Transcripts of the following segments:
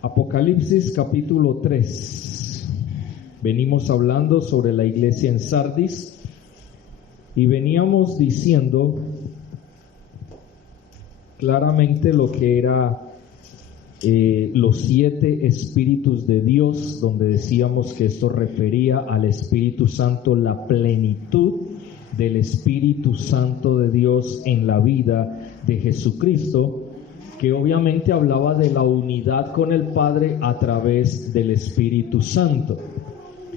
Apocalipsis capítulo 3. Venimos hablando sobre la iglesia en Sardis y veníamos diciendo claramente lo que era los 7 espíritus de Dios, donde decíamos que esto refería al Espíritu Santo, la plenitud del Espíritu Santo de Dios en la vida de Jesucristo, que obviamente hablaba de la unidad con el Padre a través del Espíritu Santo.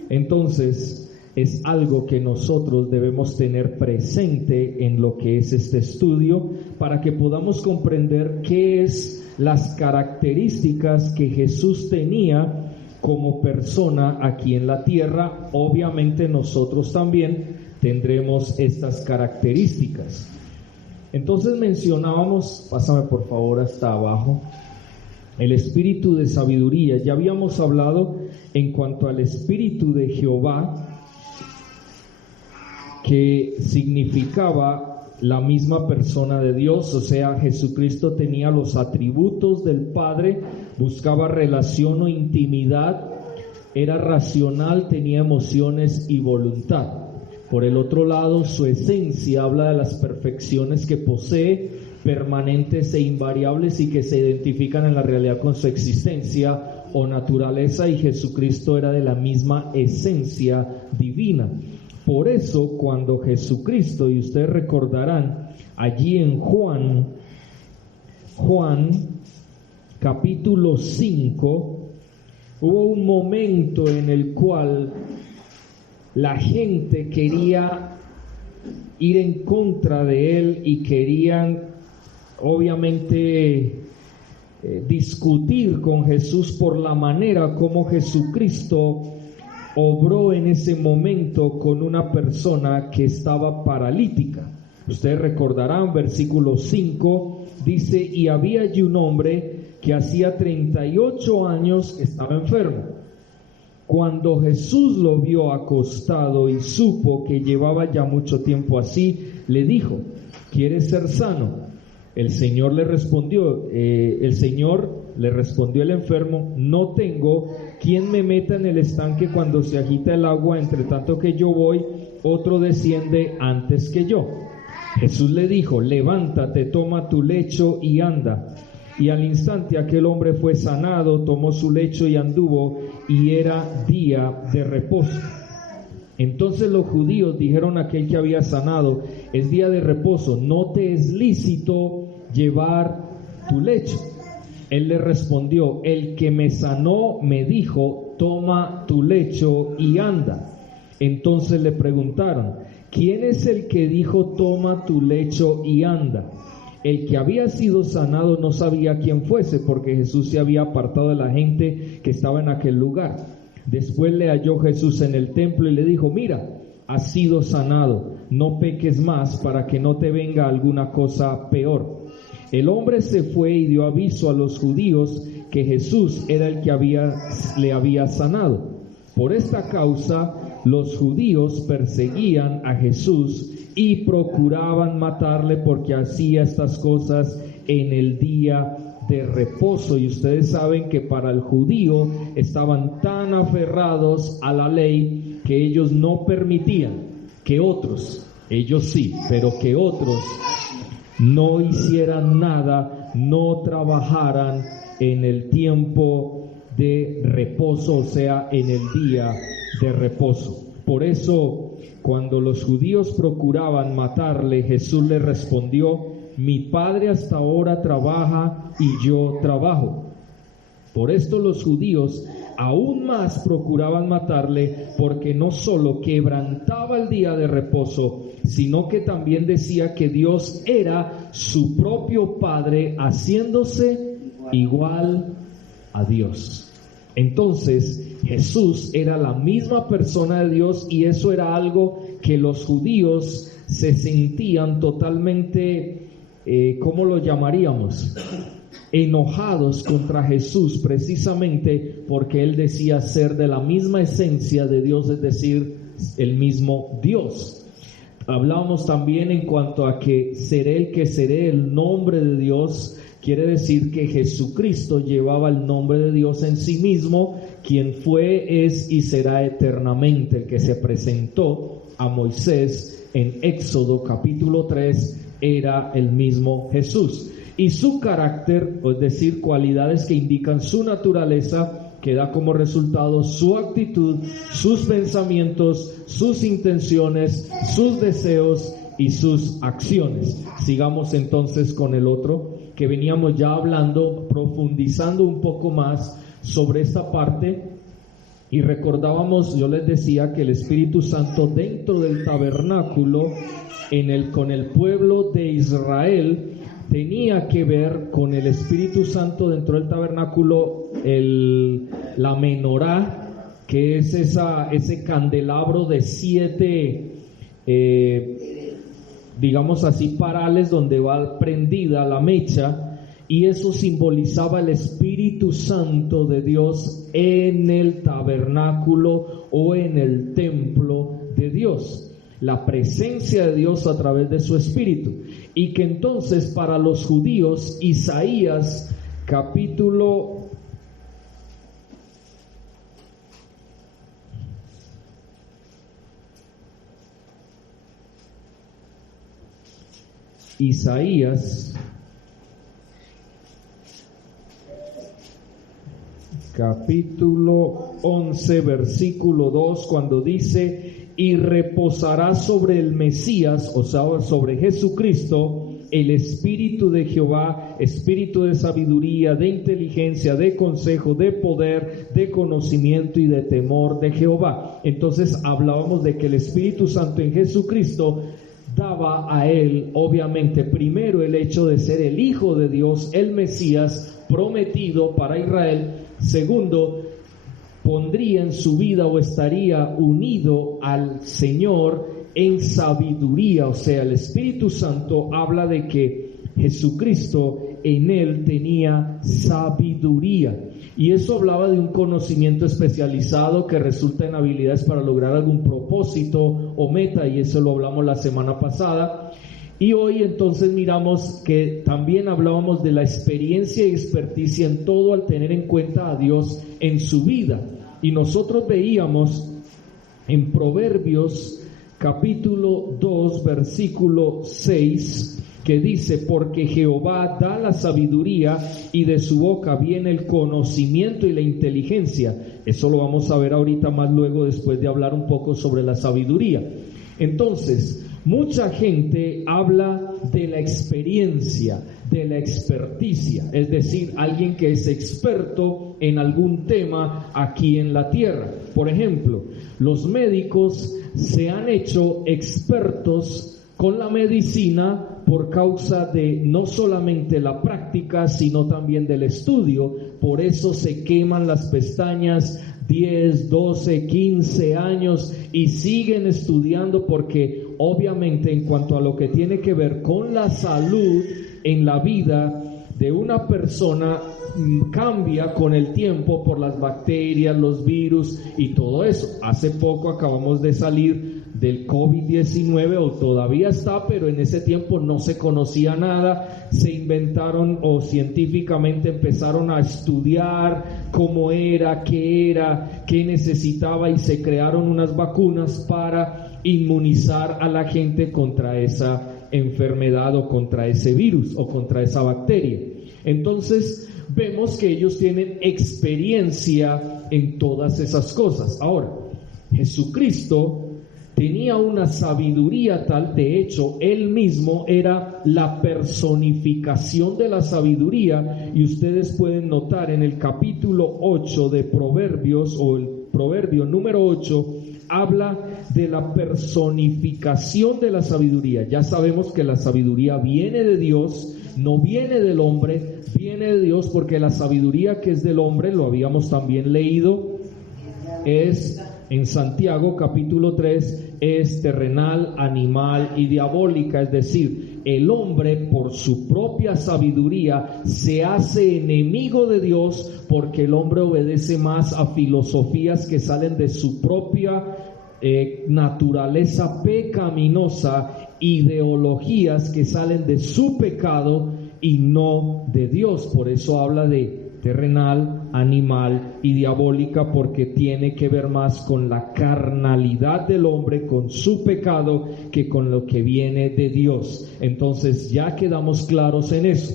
Entonces, es algo que nosotros debemos tener presente en lo que es este estudio, para que podamos comprender qué es las características que Jesús tenía como persona aquí en la tierra. Obviamente nosotros también tendremos estas características. Entonces mencionábamos, pásame por favor hasta abajo, el espíritu de sabiduría. Ya habíamos hablado en cuanto al espíritu de Jehová, que significaba la misma persona de Dios, o sea, Jesucristo tenía los atributos del Padre, buscaba relación o intimidad, era racional, tenía emociones y voluntad. Por el otro lado, su esencia habla de las perfecciones que posee, permanentes e invariables, y que se identifican en la realidad con su existencia o naturaleza, y Jesucristo era de la misma esencia divina. Por eso, cuando Jesucristo, y ustedes recordarán, allí en Juan capítulo 5, hubo un momento en el cual la gente quería ir en contra de él y querían obviamente discutir con Jesús por la manera como Jesucristo obró en ese momento con una persona que estaba paralítica. Ustedes recordarán, versículo 5 dice: y había allí un hombre que hacía 38 años que estaba enfermo. Cuando Jesús lo vio acostado y supo que llevaba ya mucho tiempo así, le dijo: ¿quieres ser sano? El Señor le respondió el enfermo: no tengo quien me meta en el estanque cuando se agita el agua, entre tanto que yo voy, otro desciende antes que yo. Jesús le dijo: levántate, toma tu lecho y anda. Y al instante aquel hombre fue sanado, tomó su lecho y anduvo, y era día de reposo. Entonces los judíos dijeron a aquel que había sanado: es día de reposo, no te es lícito llevar tu lecho. Él le respondió: el que me sanó me dijo, toma tu lecho y anda. Entonces le preguntaron: ¿quién es el que dijo, toma tu lecho y anda? El que había sido sanado no sabía quién fuese, porque Jesús se había apartado de la gente que estaba en aquel lugar. Después le halló Jesús en el templo y le dijo: mira, has sido sanado, no peques más para que no te venga alguna cosa peor. El hombre se fue y dio aviso a los judíos que Jesús era el que le había sanado. Por esta causa los judíos perseguían a Jesús y procuraban matarle, porque hacía estas cosas en el día de reposo. Y ustedes saben que para el judío estaban tan aferrados a la ley que ellos no permitían que otros, ellos sí, pero que otros no hicieran nada, no trabajaran en el tiempo de reposo, o sea, en el día de reposo. Por eso, cuando los judíos procuraban matarle, Jesús les respondió: mi Padre hasta ahora trabaja y yo trabajo. Por esto los judíos aún más procuraban matarle, porque no solo quebrantaba el día de reposo, sino que también decía que Dios era su propio Padre, haciéndose igual a Dios. Entonces Jesús era la misma persona de Dios, y eso era algo que los judíos se sentían totalmente, ¿cómo lo llamaríamos?, enojados contra Jesús, precisamente porque él decía ser de la misma esencia de Dios, es decir, el mismo Dios. Hablamos también en cuanto a que seré el que seré, el nombre de Dios quiere decir que Jesucristo llevaba el nombre de Dios en sí mismo, quien fue, es y será eternamente, el que se presentó a Moisés en Éxodo capítulo 3, era el mismo Jesús. Y su carácter, es decir, cualidades que indican su naturaleza, que da como resultado su actitud, sus pensamientos, sus intenciones, sus deseos y sus acciones. Sigamos entonces con el otro, que veníamos ya hablando, profundizando un poco más sobre esta parte, y recordábamos, yo les decía que el Espíritu Santo dentro del tabernáculo, con el pueblo de Israel, tenía que ver con el Espíritu Santo dentro del tabernáculo, la menorá, que es ese candelabro de 7, digamos así, parales donde va prendida la mecha, y eso simbolizaba el Espíritu Santo de Dios en el tabernáculo o en el templo de Dios, la presencia de Dios a través de su Espíritu. Y que entonces para los judíos, Isaías capítulo 11 versículo 2, cuando dice: y reposará sobre el Mesías, o sea, sobre Jesucristo, el Espíritu de Jehová, Espíritu de sabiduría, de inteligencia, de consejo, de poder, de conocimiento y de temor de Jehová. Entonces hablábamos de que el Espíritu Santo en Jesucristo daba a él, obviamente, primero el hecho de ser el Hijo de Dios, el Mesías prometido para Israel. Segundo, pondría en su vida o estaría unido al Señor en sabiduría, o sea, el Espíritu Santo habla de que Jesucristo en él tenía sabiduría, y eso hablaba de un conocimiento especializado que resulta en habilidades para lograr algún propósito o meta, y eso lo hablamos la semana pasada. Y hoy entonces miramos que también hablábamos de la experiencia y experticia en todo al tener en cuenta a Dios en su vida. Y nosotros veíamos en Proverbios capítulo 2 versículo 6 que dice: porque Jehová da la sabiduría y de su boca viene el conocimiento y la inteligencia. Eso lo vamos a ver ahorita más luego, después de hablar un poco sobre la sabiduría. Entonces, mucha gente habla de la experiencia, de la experticia, es decir, alguien que es experto en algún tema aquí en la tierra. Por ejemplo, los médicos se han hecho expertos con la medicina por causa de no solamente la práctica, sino también del estudio. Por eso se queman las pestañas 10, 12, 15 años y siguen estudiando, porque obviamente en cuanto a lo que tiene que ver con la salud en la vida de una persona, cambia con el tiempo por las bacterias, los virus y todo eso. Hace poco acabamos de salir del COVID-19, o todavía está, pero en ese tiempo no se conocía nada. Se inventaron, o científicamente empezaron a estudiar cómo era, qué necesitaba, y se crearon unas vacunas para inmunizar a la gente contra esa enfermedad o contra ese virus o contra esa bacteria. Entonces vemos que ellos tienen experiencia en todas esas cosas. Ahora, Jesucristo tenía una sabiduría tal, de hecho, él mismo era la personificación de la sabiduría, y ustedes pueden notar en el capítulo 8 de Proverbios, o el proverbio número 8, habla de la personificación de la sabiduría. Ya sabemos que la sabiduría viene de Dios, no viene del hombre, viene de Dios, porque la sabiduría que es del hombre, lo habíamos también leído, es en Santiago capítulo 3, es terrenal, animal y diabólica. Es decir, el hombre por su propia sabiduría se hace enemigo de Dios, porque el hombre obedece más a filosofías que salen de su propia naturaleza pecaminosa, ideologías que salen de su pecado, y no de Dios. Por eso habla de terrenal, animal y diabólica, porque tiene que ver más con la carnalidad del hombre, con su pecado, que con lo que viene de Dios. Entonces ya quedamos claros en eso.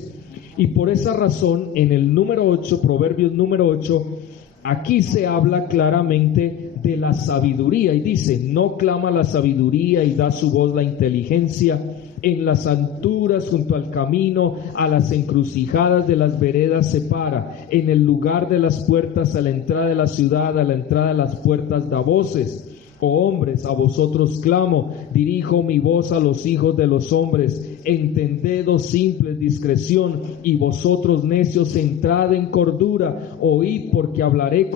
Y por esa razón, en el número 8, Proverbios número 8, aquí se habla claramente de la sabiduría y dice: no clama la sabiduría y da su voz la inteligencia. En las alturas junto al camino, a las encrucijadas de las veredas se para. En el lugar de las puertas, a la entrada de la ciudad, a la entrada de las puertas da voces. Oh hombres, a vosotros clamo, dirijo mi voz a los hijos de los hombres. Entended, oh simples, discreción, y vosotros necios, entrad en cordura. Oíd, porque hablaré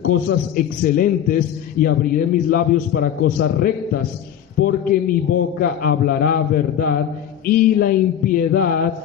cosas excelentes y abriré mis labios para cosas rectas. Porque mi boca hablará verdad y la impiedad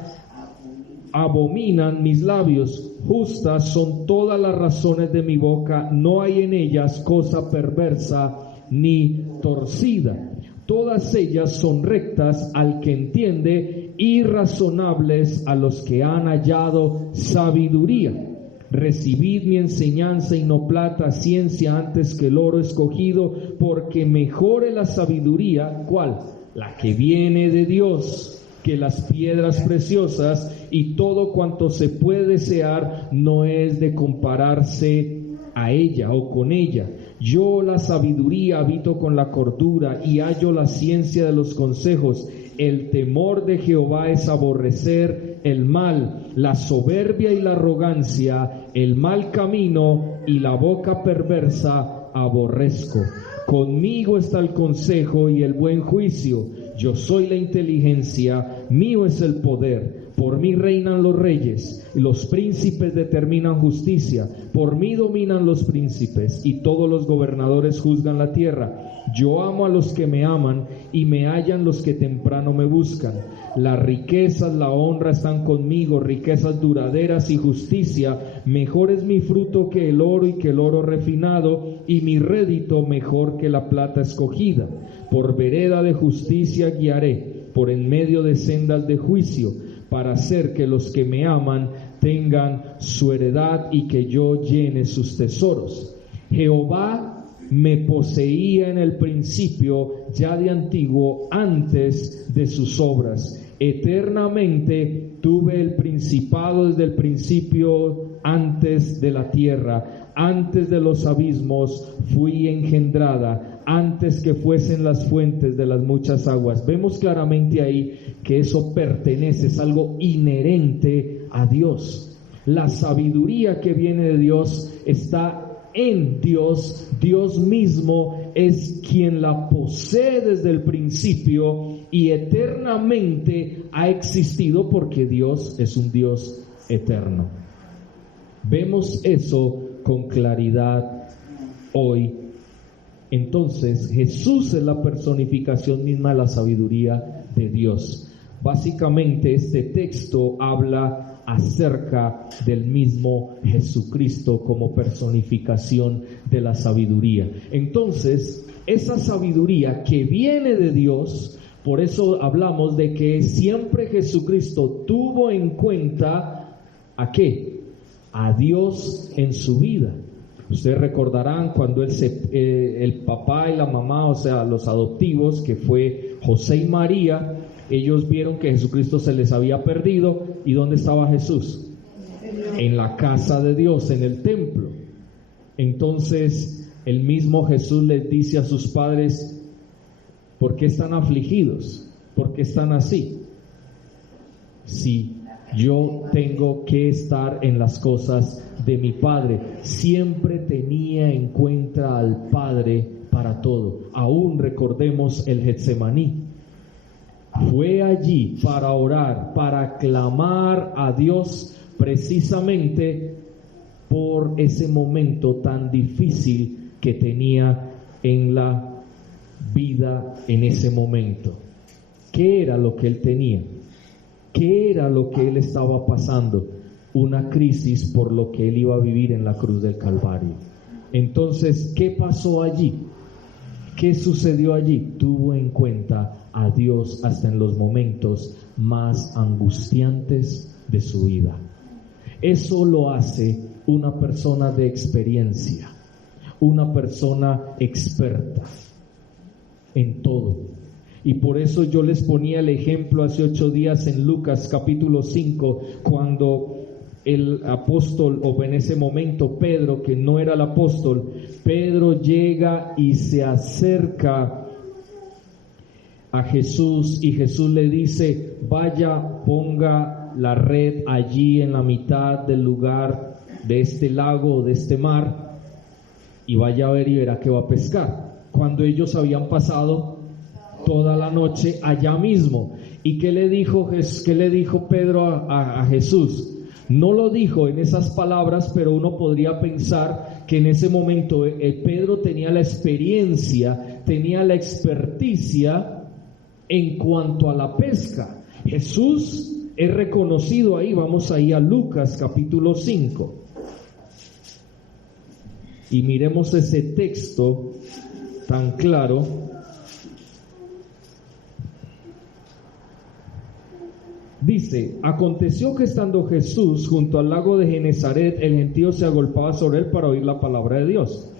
abominan mis labios. Justas son todas las razones de mi boca, no hay en ellas cosa perversa ni torcida. Todas ellas son rectas al que entiende y razonables a los que han hallado sabiduría. Recibid mi enseñanza y no plata, ciencia antes que el oro escogido, porque mejor es la sabiduría, ¿cuál? La que viene de Dios, que las piedras preciosas, y todo cuanto se puede desear no es de compararse a ella o con ella. Yo la sabiduría habito con la cordura y hallo la ciencia de los consejos. El temor de Jehová es aborrecer el mal, la soberbia y la arrogancia, el mal camino y la boca perversa aborrezco. Conmigo está el consejo y el buen juicio. Yo soy la inteligencia, mío es el poder. Por mí reinan los reyes, y los príncipes determinan justicia. Por mí dominan los príncipes, y todos los gobernadores juzgan la tierra. Yo amo a los que me aman, y me hallan los que temprano me buscan. Las riquezas, la honra están conmigo, riquezas duraderas y justicia. Mejor es mi fruto que el oro y que el oro refinado, y mi rédito mejor que la plata escogida. Por vereda de justicia guiaré, por en medio de sendas de juicio, para hacer que los que me aman tengan su heredad y que yo llene sus tesoros. Jehová me poseía en el principio, ya de antiguo, antes de sus obras. Eternamente tuve el principado desde el principio, antes de la tierra. Antes de los abismos fui engendrada, antes que fuesen las fuentes de las muchas aguas. Vemos claramente ahí que eso pertenece, es algo inherente a Dios. La sabiduría que viene de Dios está en Dios. Dios mismo es quien la posee desde el principio y eternamente ha existido, porque Dios es un Dios eterno. Vemos eso con claridad hoy. Entonces Jesús es la personificación misma de la sabiduría de Dios. Básicamente este texto habla acerca del mismo Jesucristo como personificación de la sabiduría. Entonces, esa sabiduría que viene de Dios, por eso hablamos de que siempre Jesucristo tuvo en cuenta ¿a qué? A Dios en su vida. Ustedes recordarán cuando el papá y la mamá, o sea, los adoptivos, que fue José y María, ellos vieron que Jesucristo se les había perdido. ¿Y dónde estaba Jesús? En la casa de Dios, en el templo. Entonces, el mismo Jesús les dice a sus padres: ¿por qué están afligidos? ¿Por qué están así? Sí, yo tengo que estar en las cosas de mi Padre. Siempre tenía en cuenta al Padre para todo. Aún recordemos el Getsemaní. Fue allí para orar, para clamar a Dios precisamente por ese momento tan difícil que tenía en la vida en ese momento. ¿Qué era lo que él tenía? ¿Qué era lo que él estaba pasando? Una crisis por lo que él iba a vivir en la cruz del Calvario. Entonces, ¿qué pasó allí? ¿Qué sucedió allí? Tuvo en cuenta a Dios hasta en los momentos más angustiantes, de su vida. Eso lo hace una persona de experiencia, una persona experta en todo. Y por eso yo les ponía el ejemplo hace 8 días en Lucas capítulo 5, cuando el apóstol, o en ese momento Pedro, que no era el apóstol, Pedro llega y se acerca a Jesús, y Jesús le dice: vaya, ponga la red allí en la mitad del lugar de este lago, de este mar, y vaya a ver y verá que va a pescar. Cuando ellos habían pasado toda la noche allá mismo. ¿Y qué le dijo Pedro a Jesús? No lo dijo en esas palabras, pero uno podría pensar que en ese momento Pedro tenía la experiencia, tenía la experticia en cuanto a la pesca. Jesús es reconocido ahí. Vamos ahí a Lucas capítulo 5 y miremos ese texto tan claro. Dice: aconteció que estando Jesús junto al lago de Genezaret, el gentío se agolpaba sobre él para oír la palabra de Dios.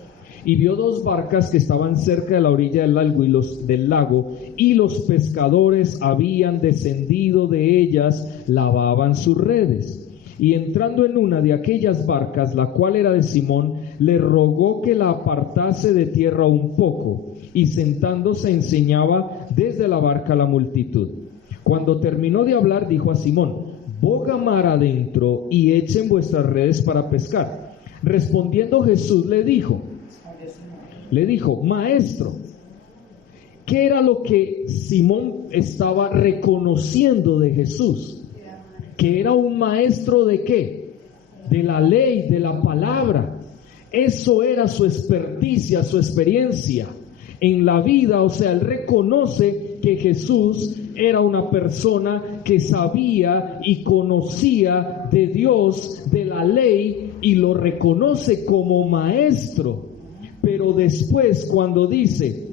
Y vio 2 barcas que estaban cerca de la orilla del lago, y los pescadores habían descendido de ellas, lavaban sus redes. Y entrando en una de aquellas barcas, la cual era de Simón, le rogó que la apartase de tierra un poco, y sentándose enseñaba desde la barca a la multitud. Cuando terminó de hablar, dijo a Simón: boga mar adentro y echen vuestras redes para pescar. Respondiendo Jesús le dijo: Maestro. ¿Qué era lo que Simón estaba reconociendo de Jesús? Que era un maestro ¿de qué? De la ley, de la palabra. Eso era su experticia, su experiencia en la vida. O sea, él reconoce que Jesús era una persona que sabía y conocía de Dios, de la ley, y lo reconoce como maestro. Pero después, cuando dice: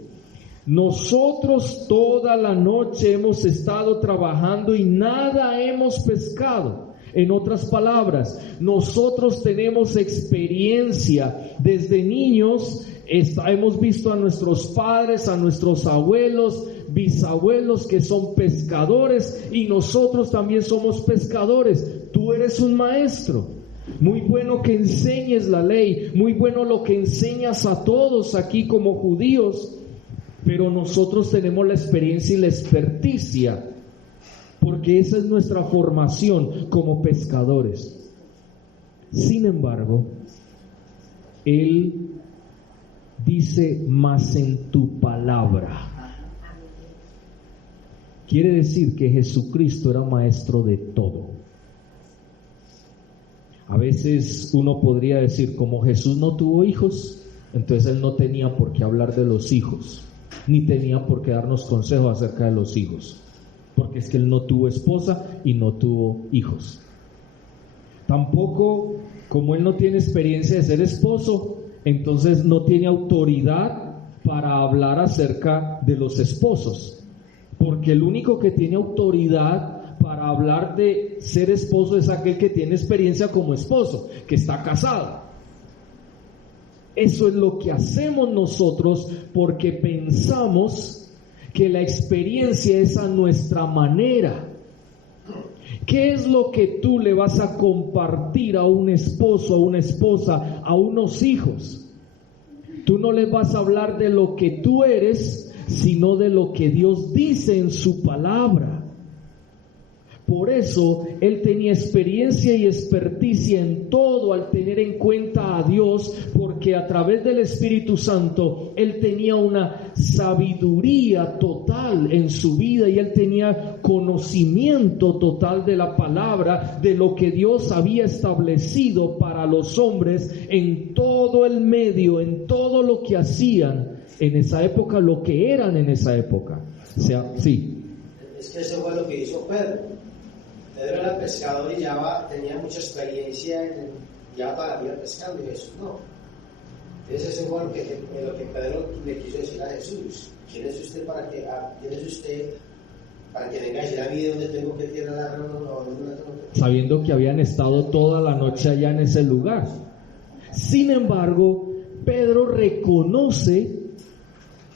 nosotros toda la noche hemos estado trabajando y nada hemos pescado. En otras palabras, nosotros tenemos experiencia desde niños. Hemos visto a nuestros padres, a nuestros abuelos, bisabuelos que son pescadores, y nosotros también somos pescadores. Tú eres un maestro. Muy bueno que enseñes la ley, muy bueno lo que enseñas a todos aquí como judíos, pero nosotros tenemos la experiencia y la experticia, porque esa es nuestra formación como pescadores. Sin embargo, él dice: más en tu palabra. Quiere decir que Jesucristo era maestro de todo. A veces uno podría decir: como Jesús no tuvo hijos, entonces él no tenía por qué hablar de los hijos, ni tenía por qué darnos consejos acerca de los hijos, porque es que él no tuvo esposa y no tuvo hijos. Tampoco, como él no tiene experiencia de ser esposo, entonces no tiene autoridad para hablar acerca de los esposos, porque el único que tiene autoridad para hablar de ser esposo es aquel que tiene experiencia como esposo, que está casado. Eso es lo que hacemos nosotros, porque pensamos que la experiencia es a nuestra manera. ¿Qué es lo que tú le vas a compartir a un esposo, a una esposa, a unos hijos? Tú no les vas a hablar de lo que tú eres, sino de lo que Dios dice en su palabra. Por eso él tenía experiencia y experticia en todo, al tener en cuenta a Dios, porque a través del Espíritu Santo él tenía una sabiduría total en su vida, y él tenía conocimiento total de la palabra, de lo que Dios había establecido para los hombres en todo el medio, en todo lo que hacían en esa época, lo que eran en esa época. O sea, sí. Es que eso fue lo que hizo Pedro. Pedro era pescador y tenía mucha experiencia ya toda la vida pescando, y Jesús no. Entonces eso fue lo que Pedro le quiso decir a Jesús: ¿quién es usted para que venga a decir a mí dónde tengo que tirar la rama, sabiendo que habían estado toda la noche allá en ese lugar. Sin embargo, Pedro reconoce,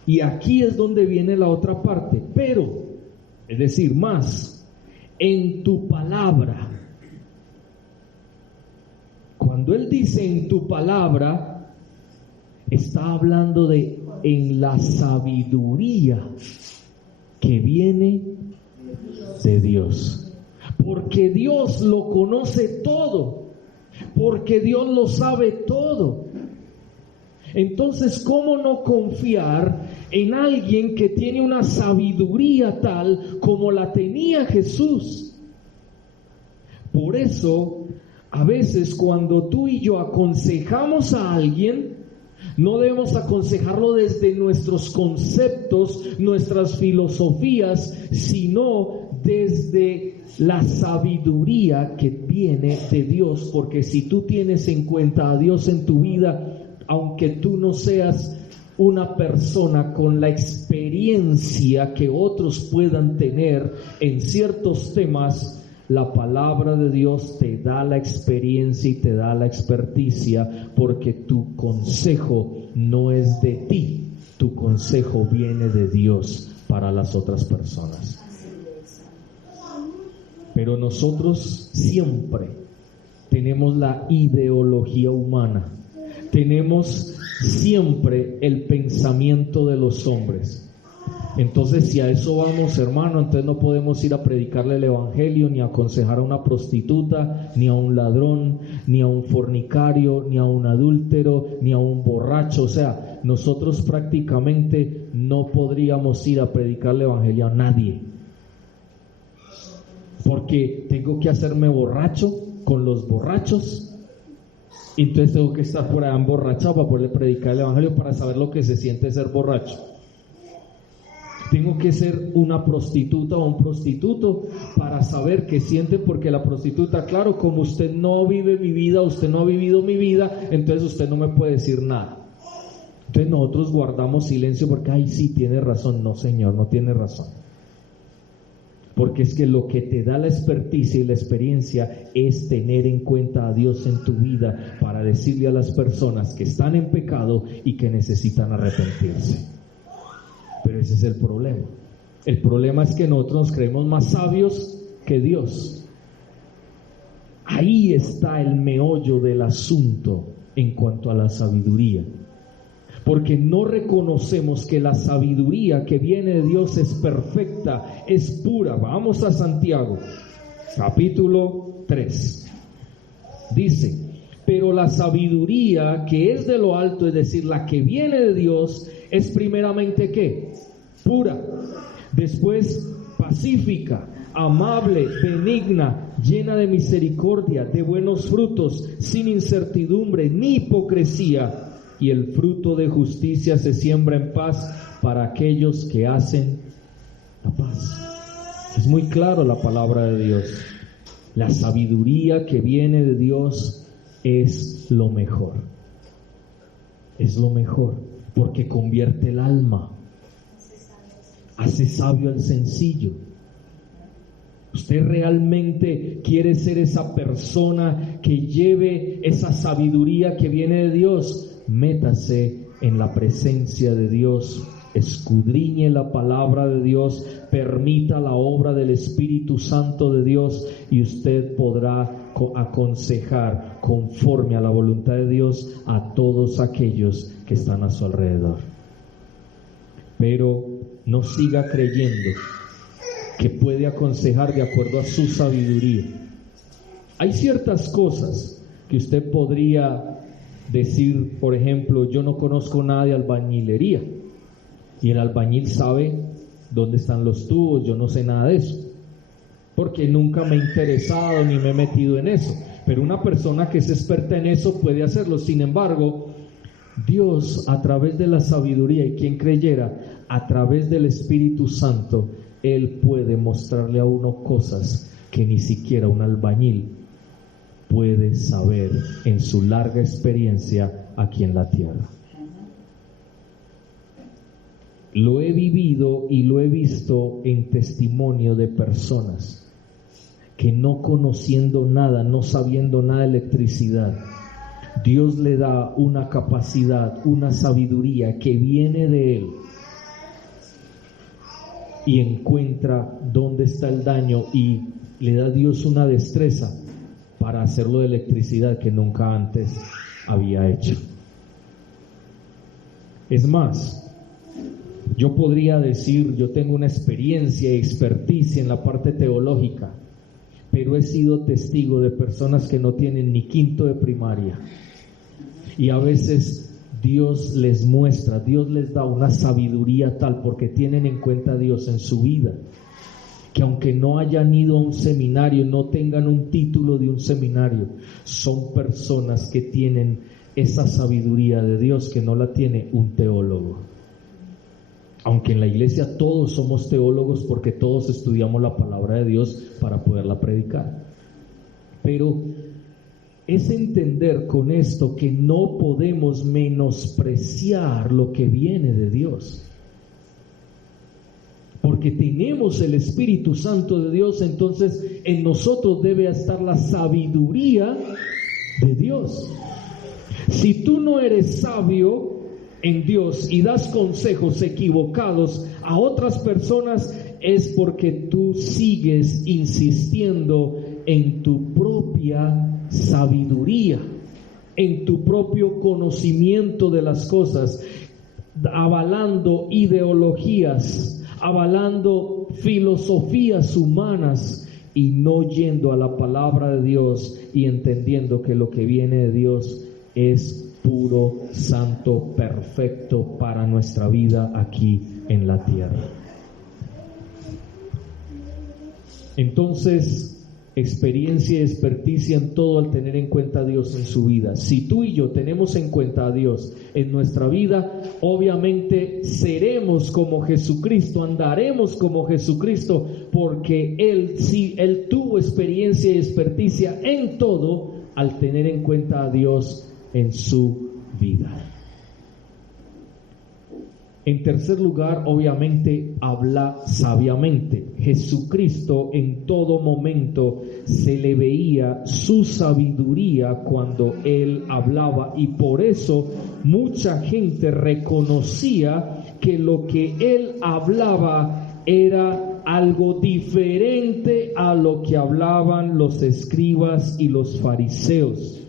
y aquí es donde viene la otra parte, pero, es decir, más, en tu palabra. Cuando él dice en tu palabra, está hablando de en la sabiduría que viene de Dios. Porque Dios lo conoce todo, porque Dios lo sabe todo. Entonces, ¿cómo no confiar en alguien que tiene una sabiduría tal como la tenía Jesús? Por eso, a veces cuando tú y yo aconsejamos a alguien, no debemos aconsejarlo desde nuestros conceptos, nuestras filosofías, sino desde la sabiduría que viene de Dios. Porque si tú tienes en cuenta a Dios en tu vida, aunque tú no seas una persona con la experiencia que otros puedan tener en ciertos temas, la palabra de Dios te da la experiencia y te da la experticia, porque tu consejo no es de ti, tu consejo viene de Dios para las otras personas. Pero nosotros siempre tenemos la ideología humana, tenemos siempre el pensamiento de los hombres. Entonces, si a eso vamos, hermano, entonces no podemos ir a predicarle el evangelio, ni a aconsejar a una prostituta, ni a un ladrón, ni a un fornicario, ni a un adúltero, ni a un borracho. O sea, nosotros prácticamente no podríamos ir a predicarle el evangelio a nadie, porque tengo que hacerme borracho con los borrachos. Entonces tengo que estar por allá emborrachado para poderle predicar el evangelio, para saber lo que se siente ser borracho. Tengo que ser una prostituta o un prostituto para saber qué siente, porque la prostituta, claro, como usted no vive mi vida, usted no ha vivido mi vida, entonces usted no me puede decir nada. Entonces nosotros guardamos silencio porque, ay, sí, tiene razón. No, señor, no tiene razón. Porque es que lo que te da la experticia y la experiencia es tener en cuenta a Dios en tu vida para decirle a las personas que están en pecado y que necesitan arrepentirse. Pero ese es el problema. El problema es que nosotros nos creemos más sabios que Dios. Ahí está el meollo del asunto en cuanto a la sabiduría. Porque no reconocemos que la sabiduría que viene de Dios es perfecta, es pura. Vamos a Santiago, capítulo 3. Dice: pero la sabiduría que es de lo alto, es decir, la que viene de Dios, es primeramente ¿qué? Pura. Después pacífica, amable, benigna, llena de misericordia, de buenos frutos, sin incertidumbre ni hipocresía. Y el fruto de justicia se siembra en paz para aquellos que hacen la paz. Es muy claro la palabra de Dios. La sabiduría que viene de Dios es lo mejor. Es lo mejor, porque convierte el alma, hace sabio al sencillo. ¿Usted realmente quiere ser esa persona que lleve esa sabiduría que viene de Dios? Métase en la presencia de Dios, escudriñe la palabra de Dios, permita la obra del Espíritu Santo de Dios, y usted podrá aconsejar conforme a la voluntad de Dios a todos aquellos que están a su alrededor. Pero no siga creyendo que puede aconsejar de acuerdo a su sabiduría. Hay ciertas cosas que usted podría decir, por ejemplo, yo no conozco nada de albañilería, y el albañil sabe dónde están los tubos. Yo no sé nada de eso, porque nunca me he interesado ni me he metido en eso. Pero una persona que es experta en eso puede hacerlo. Sin embargo, Dios, a través de la sabiduría, y quien creyera, a través del Espíritu Santo, Él puede mostrarle a uno cosas que ni siquiera un albañil puede saber en su larga experiencia aquí en la tierra. Lo he vivido y lo he visto en testimonio de personas que no conociendo nada, no sabiendo nada de electricidad, Dios le da una capacidad, una sabiduría que viene de Él y encuentra dónde está el daño y le da a Dios una destreza para hacerlo de electricidad que nunca antes había hecho. Es más, yo podría decir, yo tengo una experiencia y experticia en la parte teológica, pero he sido testigo de personas que no tienen ni quinto de primaria. Y a veces Dios les muestra, Dios les da una sabiduría tal porque tienen en cuenta a Dios en su vida, que aunque no hayan ido a un seminario, no tengan un título de un seminario, son personas que tienen esa sabiduría de Dios que no la tiene un teólogo. Aunque en la iglesia todos somos teólogos porque todos estudiamos la palabra de Dios para poderla predicar. Pero es entender con esto que no podemos menospreciar lo que viene de Dios. Porque tenemos el Espíritu Santo de Dios, entonces en nosotros debe estar la sabiduría de Dios. Si tú no eres sabio en Dios y das consejos equivocados a otras personas, es porque tú sigues insistiendo en tu propia sabiduría, en tu propio conocimiento de las cosas, avalando ideologías, avalando filosofías humanas y no yendo a la palabra de Dios y entendiendo que lo que viene de Dios es puro, santo, perfecto para nuestra vida aquí en la tierra. Entonces, experiencia y experticia en todo al tener en cuenta a Dios en su vida. Si tú y yo tenemos en cuenta a Dios en nuestra vida, obviamente seremos como Jesucristo, andaremos como Jesucristo, porque Él tuvo experiencia y experticia en todo al tener en cuenta a Dios en su vida. En tercer lugar, obviamente, habla sabiamente. Jesucristo en todo momento se le veía su sabiduría cuando Él hablaba, y por eso mucha gente reconocía que lo que Él hablaba era algo diferente a lo que hablaban los escribas y los fariseos.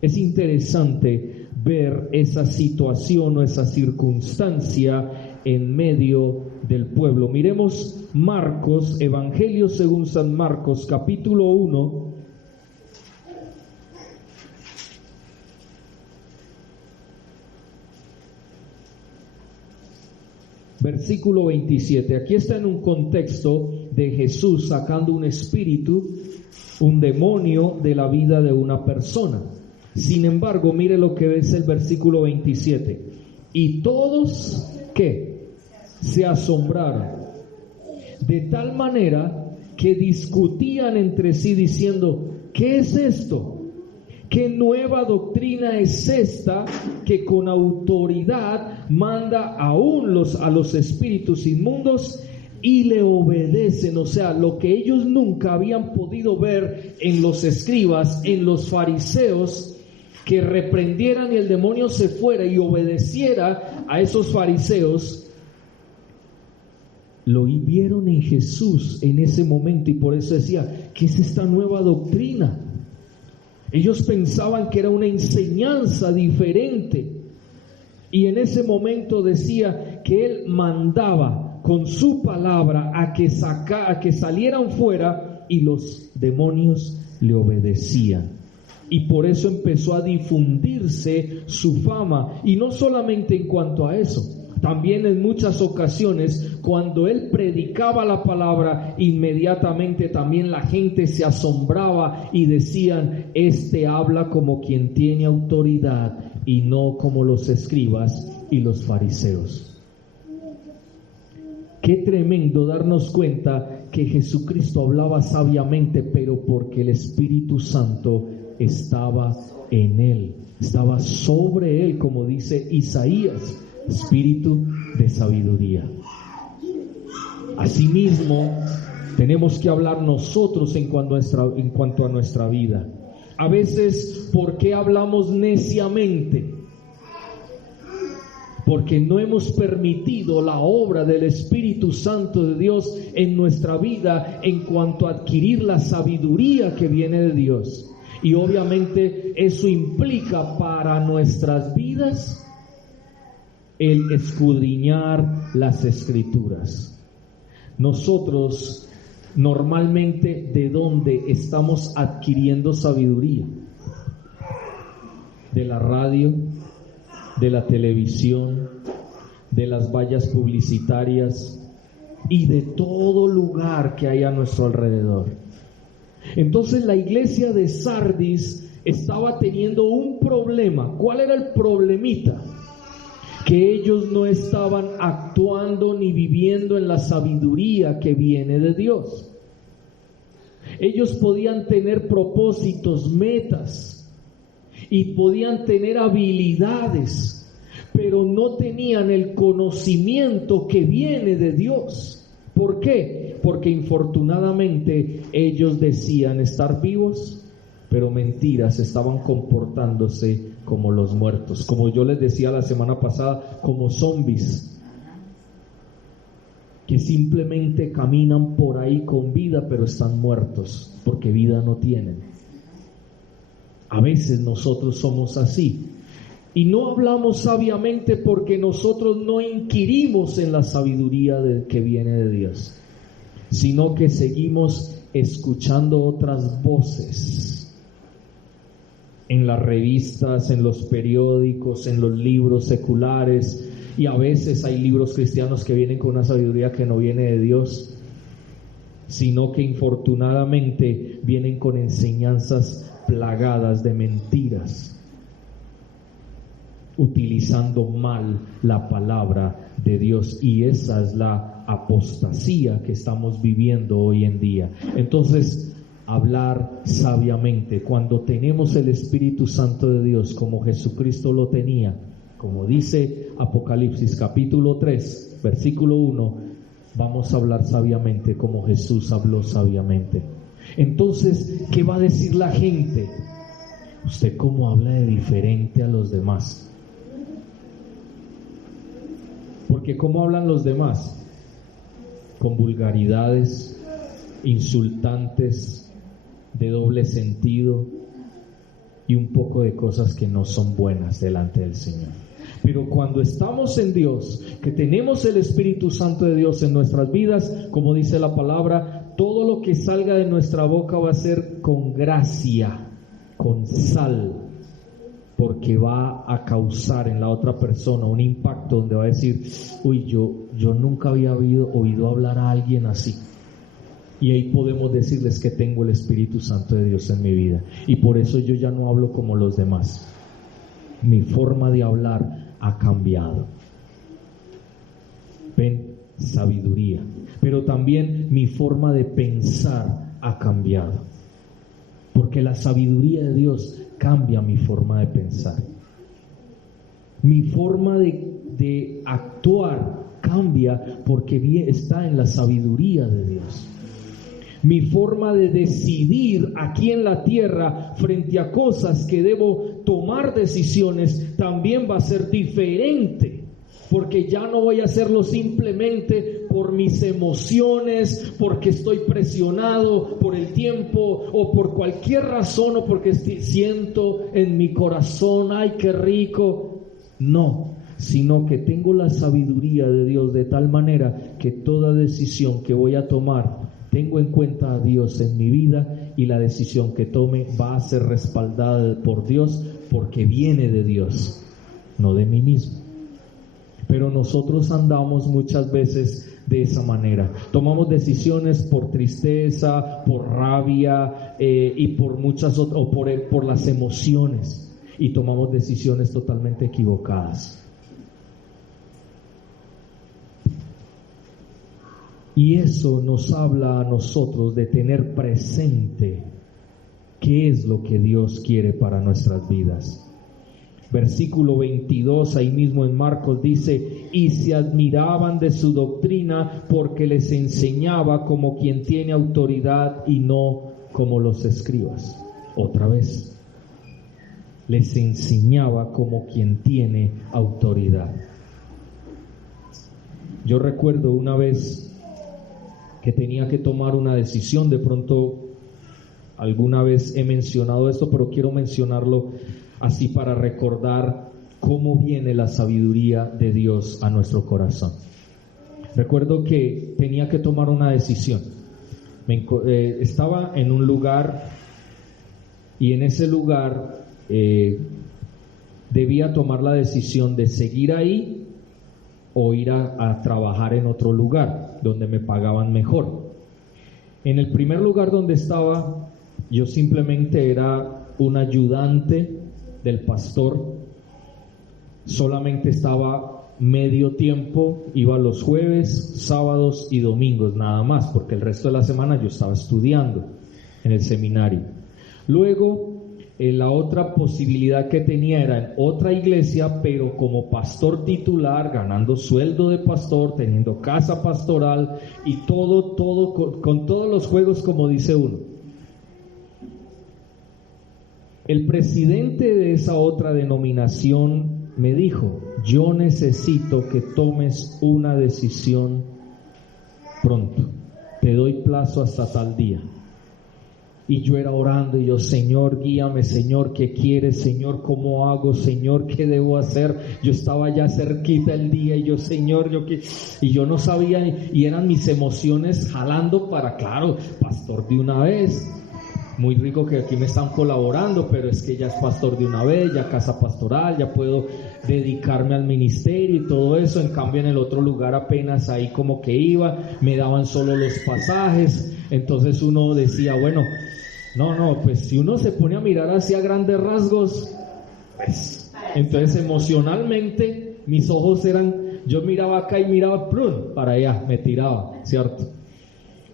Es interesante ver esa situación o esa circunstancia en medio del pueblo. Miremos Marcos, Evangelio según San Marcos, capítulo 1, versículo 27. Aquí está en un contexto de Jesús sacando un espíritu, un demonio de la vida de una persona. Sin embargo, mire lo que es el versículo 27. Y todos, ¿qué? Se asombraron, de tal manera que discutían entre sí diciendo, ¿qué es esto? ¿Qué nueva doctrina es esta que con autoridad manda aún a los espíritus inmundos y le obedecen? O sea, lo que ellos nunca habían podido ver en los escribas, en los fariseos, que reprendieran y el demonio se fuera y obedeciera a esos fariseos, lo vieron en Jesús en ese momento, y por eso decía, ¿qué es esta nueva doctrina? Ellos pensaban que era una enseñanza diferente, y en ese momento decía que Él mandaba con su palabra a que salieran fuera, y los demonios le obedecían. Y por eso empezó a difundirse su fama, y no solamente en cuanto a eso, también en muchas ocasiones cuando Él predicaba la palabra, inmediatamente también la gente se asombraba y decían, este habla como quien tiene autoridad y no como los escribas y los fariseos. Qué tremendo darnos cuenta que Jesucristo hablaba sabiamente, pero porque el Espíritu Santo estaba en Él, estaba sobre Él, como dice Isaías. espíritu de sabiduría. Asimismo, tenemos que hablar nosotros en cuanto a nuestra vida. A veces, ¿por qué hablamos neciamente? Porque no hemos permitido la obra del Espíritu Santo de Dios en nuestra vida en cuanto a adquirir la sabiduría que viene de Dios. Y obviamente eso implica para nuestras vidas el escudriñar las Escrituras. Nosotros normalmente, ¿de dónde estamos adquiriendo sabiduría? De la radio, de la televisión, de las vallas publicitarias y de todo lugar que hay a nuestro alrededor. Entonces la iglesia de Sardis estaba teniendo un problema. ¿Cuál era el problemita? Que ellos no estaban actuando ni viviendo en la sabiduría que viene de Dios. Ellos podían tener propósitos, metas, y podían tener habilidades, pero no tenían el conocimiento que viene de Dios. ¿Por qué? Porque infortunadamente ellos decían estar vivos, pero mentiras, estaban comportándose como los muertos, como yo les decía la semana pasada, como zombies, que simplemente caminan por ahí con vida, pero están muertos, porque vida no tienen. A veces nosotros somos así, y no hablamos sabiamente porque nosotros no inquirimos en la sabiduría que viene de Dios, sino que seguimos escuchando otras voces en las revistas, en los periódicos, en los libros seculares, y a veces hay libros cristianos que vienen con una sabiduría que no viene de Dios, sino que infortunadamente vienen con enseñanzas plagadas de mentiras, utilizando mal la palabra de Dios, y esa es la apostasía que estamos viviendo hoy en día. Entonces, hablar sabiamente, cuando tenemos el Espíritu Santo de Dios como Jesucristo lo tenía, como dice Apocalipsis capítulo 3, versículo 1, vamos a hablar sabiamente como Jesús habló sabiamente. Entonces, ¿qué va a decir la gente? ¿Usted cómo habla de diferente a los demás? Porque ¿cómo hablan los demás? Con vulgaridades, insultantes, de doble sentido y un poco de cosas que no son buenas delante del Señor. Pero cuando estamos en Dios, que tenemos el Espíritu Santo de Dios en nuestras vidas, como dice la palabra, todo lo que salga de nuestra boca va a ser con gracia, con sal, porque va a causar en la otra persona un impacto donde va a decir, uy, yo nunca había oído hablar a alguien así. Y ahí podemos decirles que tengo el Espíritu Santo de Dios en mi vida, y por eso yo ya no hablo como los demás. Mi forma de hablar ha cambiado. Ven, sabiduría. Pero también mi forma de pensar ha cambiado, porque la sabiduría de Dios cambia mi forma de pensar. Mi forma de actuar cambia porque está en la sabiduría de Dios. Mi forma de decidir aquí en la tierra frente a cosas que debo tomar decisiones también va a ser diferente, porque ya no voy a hacerlo simplemente por mis emociones, porque estoy presionado por el tiempo o por cualquier razón, o porque siento en mi corazón, ay, qué rico. No, sino que tengo la sabiduría de Dios de tal manera que toda decisión que voy a tomar, tengo en cuenta a Dios en mi vida, y la decisión que tome va a ser respaldada por Dios, porque viene de Dios, no de mí mismo. Pero nosotros andamos muchas veces de esa manera. Tomamos decisiones por tristeza, por rabia y por muchas otras, o por las emociones, y tomamos decisiones totalmente equivocadas. Y eso nos habla a nosotros de tener presente qué es lo que Dios quiere para nuestras vidas. Versículo 22, ahí mismo en Marcos dice: y se admiraban de su doctrina, porque les enseñaba como quien tiene autoridad y no como los escribas. Otra vez, les enseñaba como quien tiene autoridad. Yo recuerdo una vez que tenía que tomar una decisión. De pronto alguna vez he mencionado esto, pero quiero mencionarlo así para recordar cómo viene la sabiduría de Dios a nuestro corazón. Recuerdo que tenía que tomar una decisión. Estaba en un lugar, y en ese lugar debía tomar la decisión de seguir ahí o ir a trabajar en otro lugar donde me pagaban mejor. En el primer lugar donde estaba, yo simplemente era un ayudante del pastor, solamente estaba medio tiempo, iba los jueves, sábados y domingos nada más, porque el resto de la semana yo estaba estudiando en el seminario. Luego, la otra posibilidad que tenía era en otra iglesia, pero como pastor titular, ganando sueldo de pastor, teniendo casa pastoral y todo con todos los juegos, como dice uno. El presidente de esa otra denominación me dijo: yo necesito que tomes una decisión pronto, te doy plazo hasta tal día. Y yo era orando y yo: Señor, guíame, Señor, ¿qué quieres? Señor, ¿cómo hago? Señor, ¿qué debo hacer? Yo estaba ya cerquita el día y yo: Señor, y yo no sabía, y eran mis emociones jalando para, claro, pastor de una vez. Muy rico que aquí me están colaborando, pero es que ya es pastor de una vez, ya casa pastoral, ya puedo dedicarme al ministerio y todo eso. En cambio, en el otro lugar apenas ahí como que iba, me daban solo los pasajes. Entonces uno decía, bueno, no, pues si uno se pone a mirar hacia grandes rasgos, pues, entonces emocionalmente mis ojos eran, yo miraba acá y miraba plum, para allá, me tiraba, ¿cierto?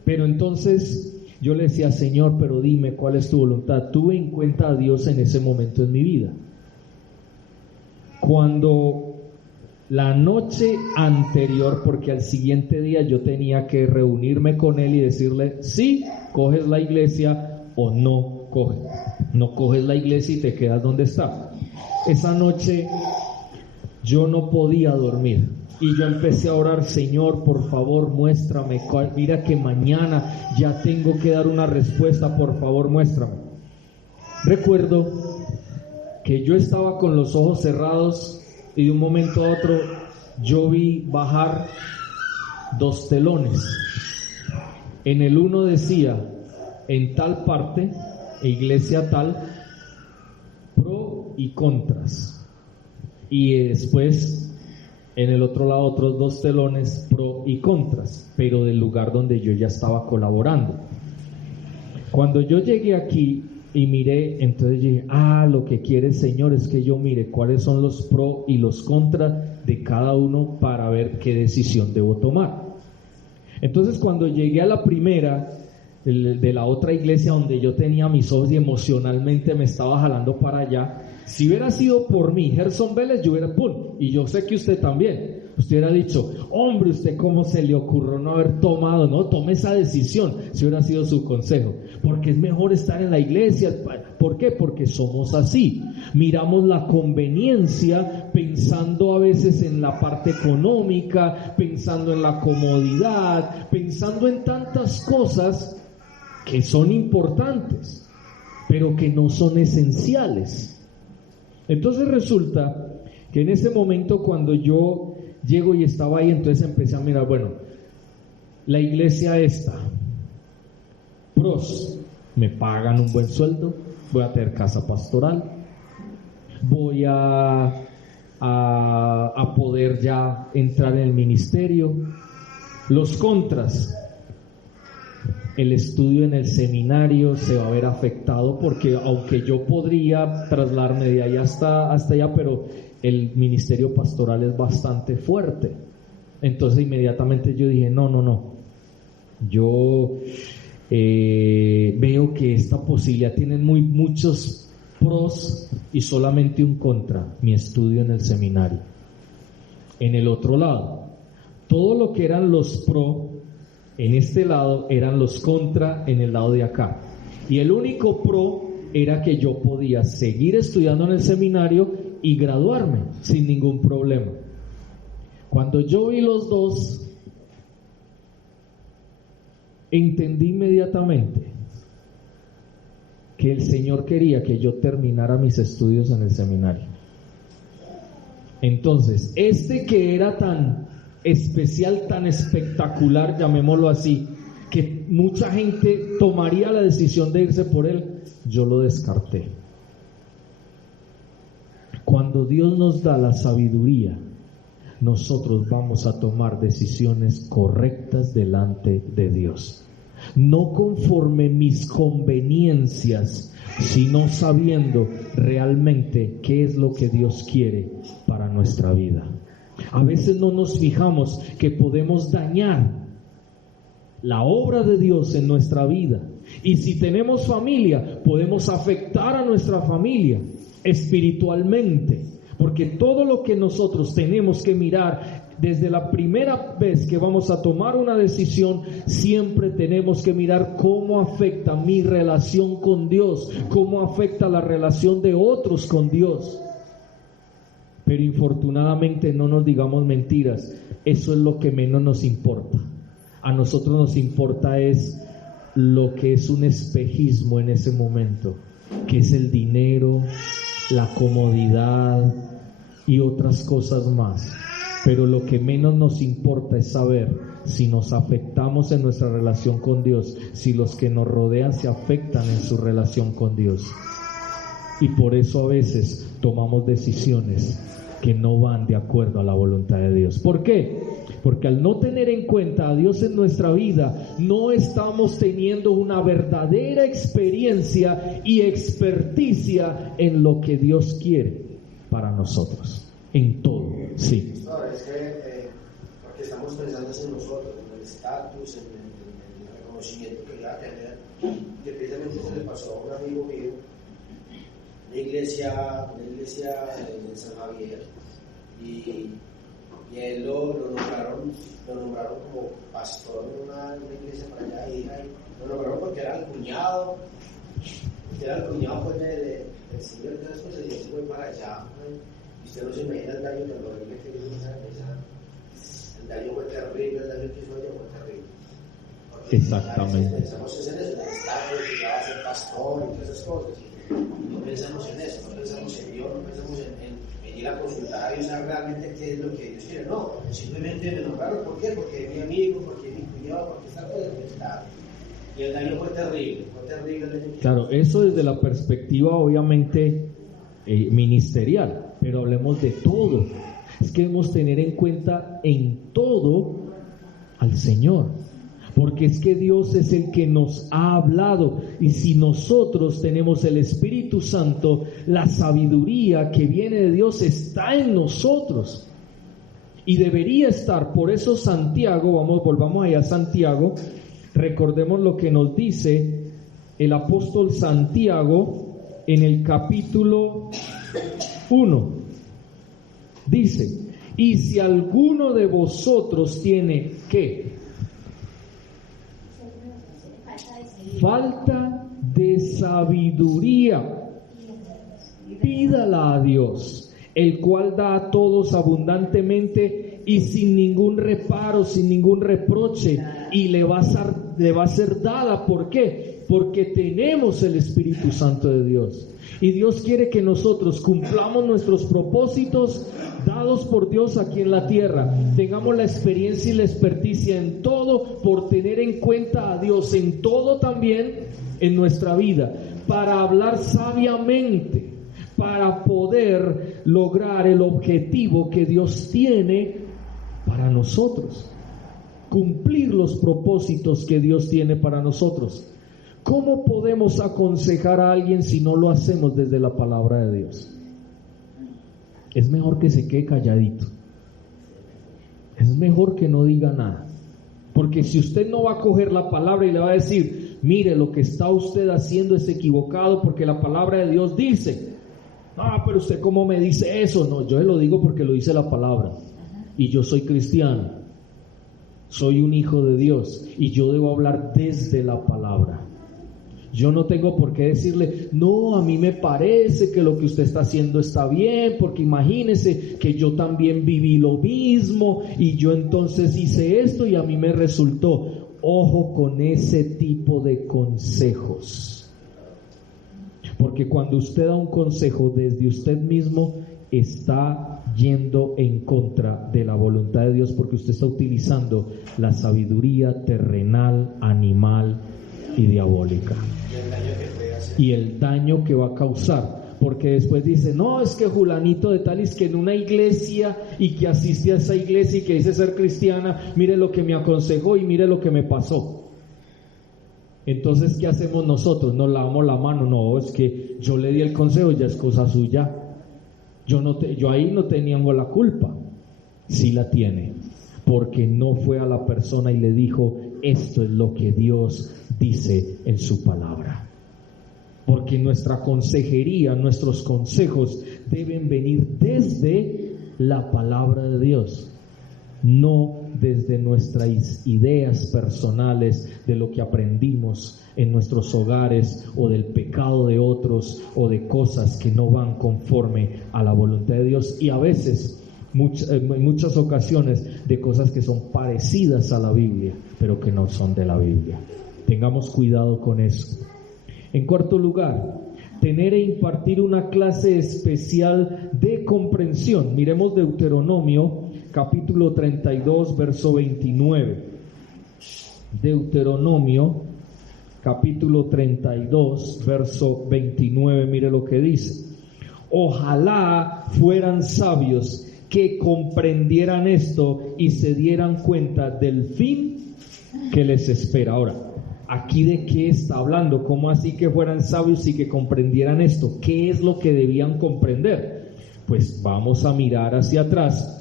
Pero entonces yo le decía: Señor, pero dime cuál es tu voluntad. Tuve en cuenta a Dios en ese momento en mi vida. Cuando la noche anterior, porque al siguiente día yo tenía que reunirme con él y decirle: sí, coges la iglesia o no coges. No coges la iglesia y te quedas donde está. Esa noche yo no podía dormir. Y yo empecé a orar: Señor, por favor, muéstrame, mira que mañana ya tengo que dar una respuesta, por favor, muéstrame. Recuerdo que yo estaba con los ojos cerrados y de un momento a otro yo vi bajar 2 telones. En el uno decía: en tal parte, iglesia tal, pro y contras. Y después en el otro lado otros 2 telones, pro y contras, pero del lugar donde yo ya estaba colaborando. Cuando yo llegué aquí y miré, entonces dije: lo que quiere el Señor es que yo mire cuáles son los pro y los contras de cada uno para ver qué decisión debo tomar. Entonces, cuando llegué a la primera de la otra iglesia donde yo tenía mis ojos y emocionalmente me estaba jalando para allá, si hubiera sido por mí, Gerson Vélez, yo hubiera, ¡pum! Y yo sé que usted también, usted hubiera dicho: hombre, ¿usted cómo se le ocurrió no haber tomado? No, tome esa decisión, si hubiera sido su consejo, porque es mejor estar en la iglesia. ¿Por qué? Porque somos así, miramos la conveniencia pensando a veces en la parte económica, pensando en la comodidad, pensando en tantas cosas que son importantes, pero que no son esenciales. Entonces resulta que en ese momento, cuando yo llego y estaba ahí, entonces empecé a mirar, bueno, la iglesia esta, pros, me pagan un buen sueldo, voy a tener casa pastoral, voy a poder ya entrar en el ministerio. Los contras: el estudio en el seminario se va a ver afectado, porque aunque yo podría trasladarme de ahí hasta allá, pero el ministerio pastoral es bastante fuerte. Entonces inmediatamente yo dije: no, yo veo que esta posibilidad tiene muchos pros y solamente un contra, mi estudio en el seminario. En el otro lado, todo lo que eran los pro en este lado eran los contra en el lado de acá. Y el único pro era que yo podía seguir estudiando en el seminario y graduarme sin ningún problema. Cuando yo vi los dos, entendí inmediatamente que el Señor quería que yo terminara mis estudios en el seminario. Entonces, este que era tan especial, tan espectacular, llamémoslo así, que mucha gente tomaría la decisión de irse por él, yo lo descarté. Cuando Dios nos da la sabiduría, nosotros vamos a tomar decisiones correctas delante de Dios. No conforme mis conveniencias, sino sabiendo realmente qué es lo que Dios quiere para nuestra vida. A veces no nos fijamos que podemos dañar la obra de Dios en nuestra vida. Y si tenemos familia, podemos afectar a nuestra familia espiritualmente. Porque todo lo que nosotros tenemos que mirar desde la primera vez que vamos a tomar una decisión, siempre tenemos que mirar cómo afecta mi relación con Dios, cómo afecta la relación de otros con Dios. Pero infortunadamente, no nos digamos mentiras, eso es lo que menos nos importa. A nosotros nos importa es lo que es un espejismo en ese momento, que es el dinero, la comodidad y otras cosas más. Pero lo que menos nos importa es saber si nos afectamos en nuestra relación con Dios, si los que nos rodean se afectan en su relación con Dios. Y por eso a veces tomamos decisiones que no van de acuerdo a la voluntad de Dios. ¿Por qué? Porque al no tener en cuenta a Dios en nuestra vida, no estamos teniendo una verdadera experiencia y experticia en lo que Dios quiere para nosotros, en todo, sí. No, es que porque estamos pensando en nosotros, en el estatus, en el reconocimiento que va a tener, que precisamente se le pasó a un amigo mío, una iglesia en San Javier, y él lo nombraron como pastor en una iglesia para allá, y lo nombraron porque era el cuñado pues del Señor, entonces pues el Dios se fue para allá, y usted no se imagina el daño terrible que hizo el daño fue terrible, el daño que hizo ella fue terrible. Porque exactamente. Pensamos en eso, en el Estado, que ya va a ser pastor y todas esas cosas, y no pensamos en eso, no pensamos en Dios, no pensamos en ir a consultar a Dios a realmente qué es lo que Dios quiere. No, simplemente me nombraron. ¿Por qué? Porque es mi amigo, porque es mi cuñado, porque está todo el Estado. Y el daño fue terrible, Claro, eso desde la perspectiva obviamente ministerial, pero hablemos de todo. Es que debemos tener en cuenta en todo al Señor, porque es que Dios es el que nos ha hablado, y si nosotros tenemos el Espíritu Santo, la sabiduría que viene de Dios está en nosotros y debería estar. Por eso Santiago, volvamos allá a Santiago, recordemos lo que nos dice el apóstol Santiago en el capítulo 1. Dice: y si alguno de vosotros tiene ¿qué? Falta de sabiduría, pídala a Dios, el cual da a todos abundantemente y sin ningún reparo, sin ningún reproche, y le va a ser dada. ¿Por qué? Porque tenemos el Espíritu Santo de Dios, y Dios quiere que nosotros cumplamos nuestros propósitos dados por Dios aquí en la tierra, tengamos la experiencia y la experticia en todo, por tener en cuenta a Dios en todo también en nuestra vida, para hablar sabiamente, para poder lograr el objetivo que Dios tiene para nosotros, cumplir los propósitos que Dios tiene para nosotros. ¿Cómo podemos aconsejar a alguien si no lo hacemos desde la palabra de Dios? Es mejor que se quede calladito. Es mejor que no diga nada. Porque si usted no va a coger la palabra y le va a decir, mire, lo que está usted haciendo es equivocado porque la palabra de Dios dice. Pero usted ¿cómo me dice eso? No, yo lo digo porque lo dice la palabra. Y yo soy cristiano, soy un hijo de Dios y yo debo hablar desde la palabra. Yo no tengo por qué decirle, no, a mí me parece que lo que usted está haciendo está bien, porque imagínese que yo también viví lo mismo y yo entonces hice esto y a mí me resultó. Ojo con ese tipo de consejos, porque cuando usted da un consejo desde usted mismo, está yendo en contra de la voluntad de Dios, porque usted está utilizando la sabiduría terrenal, animal y diabólica. Y el daño que va a causar, porque después dice, no, es que Julanito de tal, es que en una iglesia y que asiste a esa iglesia y que dice ser cristiana, mire lo que me aconsejó y mire lo que me pasó. Entonces, ¿qué hacemos nosotros? Nos lavamos la mano. No, es que yo le di el consejo, ya es cosa suya. Yo ahí no tenía la culpa. Sí la tiene, porque no fue a la persona y le dijo, esto es lo que Dios dice en su palabra. Porque nuestra consejería, nuestros consejos deben venir desde la palabra de Dios, no desde nuestras ideas personales, de lo que aprendimos en nuestros hogares o del pecado de otros o de cosas que no van conforme a la voluntad de Dios, y a veces, en muchas ocasiones, de cosas que son parecidas a la Biblia, pero que no son de la Biblia. Tengamos cuidado con eso. En cuarto lugar, tener e impartir una clase especial de comprensión. Miremos Deuteronomio, capítulo 32, verso 29. Deuteronomio, capítulo 32, verso 29, mire lo que dice. Ojalá fueran sabios que comprendieran esto y se dieran cuenta del fin que les espera. Ahora, ¿aquí de qué está hablando? ¿Cómo así que fueran sabios y que comprendieran esto? ¿Qué es lo que debían comprender? Pues vamos a mirar hacia atrás.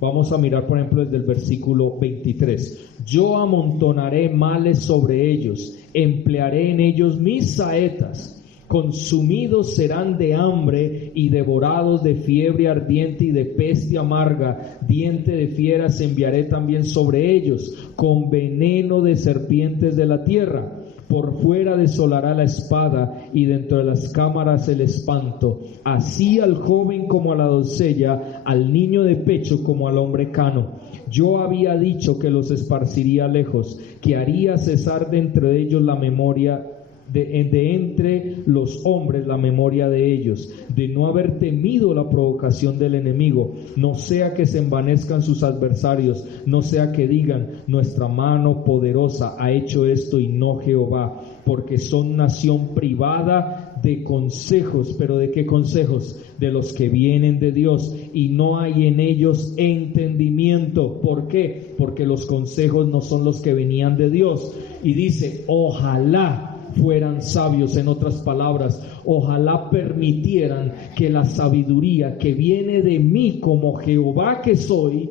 Vamos a mirar, por ejemplo, desde el versículo 23. Yo amontonaré males sobre ellos, emplearé en ellos mis saetas. Consumidos serán de hambre y devorados de fiebre ardiente y de peste amarga. Diente de fieras enviaré también sobre ellos, con veneno de serpientes de la tierra. Por fuera desolará la espada y dentro de las cámaras el espanto. Así al joven como a la doncella, al niño de pecho como al hombre cano. Yo había dicho que los esparciría lejos, que haría cesar de entre ellos la memoria de entre los hombres la memoria de ellos, de no haber temido la provocación del enemigo, no sea que se envanezcan sus adversarios, no sea que digan, nuestra mano poderosa ha hecho esto y no Jehová, porque son nación privada de consejos. ¿Pero de qué consejos? De los que vienen de Dios, y no hay en ellos entendimiento. ¿Por qué? Porque los consejos no son los que venían de Dios. Y dice, ojalá fueran sabios. En otras palabras, ojalá permitieran que la sabiduría que viene de mí como Jehová que soy,